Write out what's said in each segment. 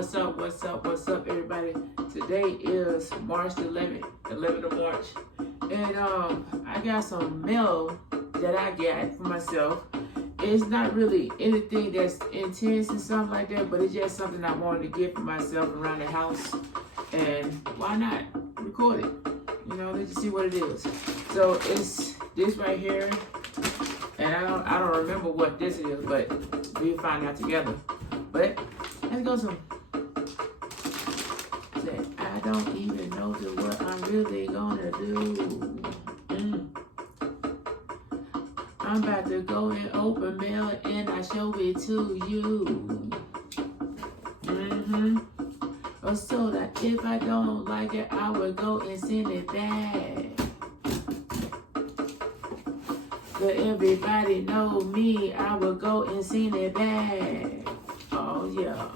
What's up, everybody? Today is March 11th of March. And I got some mail that I got for myself. It's not really anything that's intense and something like that, but it's just something I wanted to get for myself around the house. And why not record it? You know, let you see what it is. So it's this right here. And I don't remember what this is, but we'll find out together. But let's go some. Say, I don't even know what I'm really gonna do. I'm about to go and open mail and I show it to you. So that if I don't like it, I will go and send it back. But everybody know me, I will go and send it back. Oh yeah.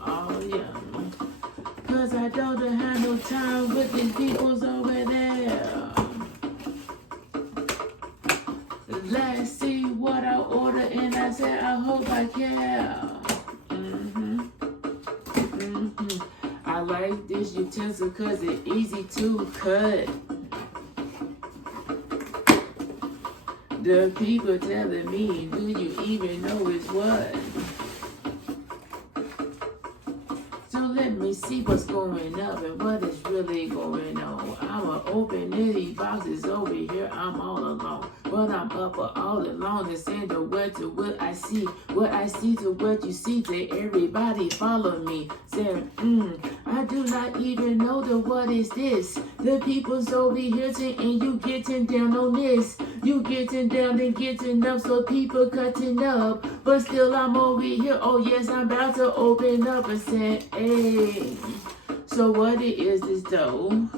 Cause I don't have no time with these peoples over there. Let's see what I ordered and I said I hope I care. I like this utensil cause it's easy to cut. The people telling me, do you even know it's what? So let me see what's going up and what is really going on. I'ma open these boxes over here, I'm all alone. But I'm up all alone and send the word to what I see to what you see, to everybody follow me. Saying, I do not even know what is this. The people's over here and you getting down on this. You getting down and getting up, so people cutting up. But still I'm over here, oh yes, I'm about to open up and say, hey. So what it is this though?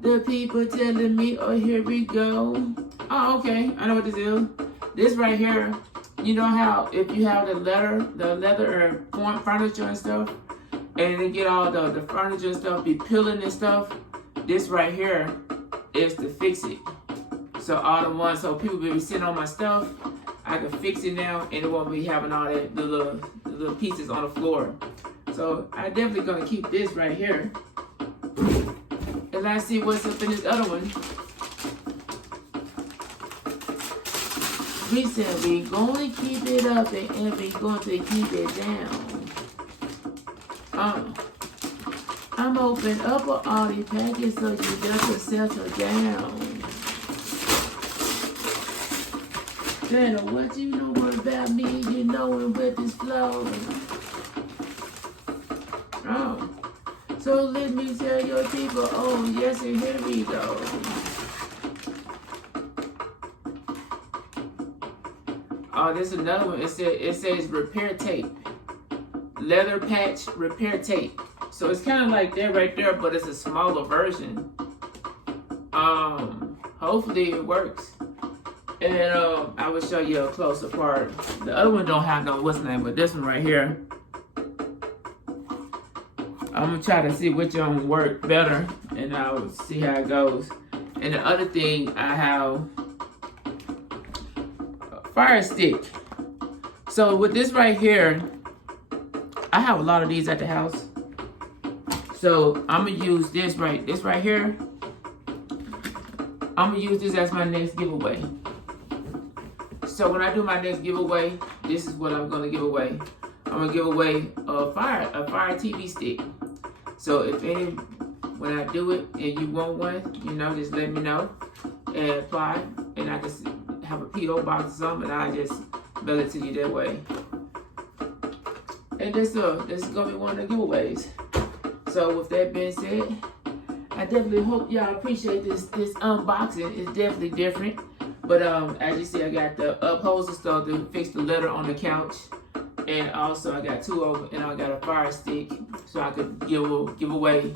The people telling me, oh here we go. Oh, okay, I know what this is. This right here, you know how if you have the leather or furniture and stuff, and they get all the furniture and stuff be peeling and stuff, this right here is to fix it. So all the ones, so people be sitting on my stuff, I can fix it now and it won't be having all that the little pieces on the floor. So I definitely gonna keep this right here. And let's see what's up in this other one. We said we gonna keep it up and we going to keep it down. I'm open up all these packages so you just settle down. Better what you know about me, you knowin' with this flow. Oh, so let me tell your people, oh yes, and here we go. Oh, this is another one. It says repair tape. Leather patch repair tape. So it's kind of like that right there, but it's a smaller version. Hopefully it works. And I will show you a closer part. The other one don't have no what's name, but this one right here, I'm gonna try to see which one work better, and I'll see how it goes. And the other thing, I have a fire stick. So with this right here, I have a lot of these at the house. So I'm gonna use this right here. I'm gonna use this as my next giveaway. So when I do my next giveaway, this is what I'm gonna give away. I'm gonna give away a fire TV stick. So when I do it and you want one, you know, just let me know and apply, and I just have a P.O. box or something, and I just mail it to you that way. And this is gonna be one of the giveaways. So with that being said, I definitely hope y'all appreciate this unboxing. It's definitely different. But as you see, I got the upholster stuff to fix the leather on the couch. And also I got two of them, and I got a fire stick so I could give away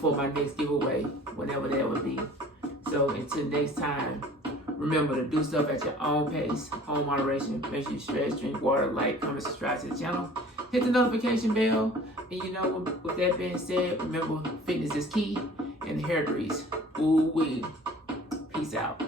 for my next giveaway, whenever that would be. So until next time, remember to do stuff at your own pace, own moderation. Make sure you stretch, drink water, like, comment, subscribe to the channel. Hit the notification bell. And you know, with that being said, remember fitness is key and the hair grease. Ooh wee. Peace out.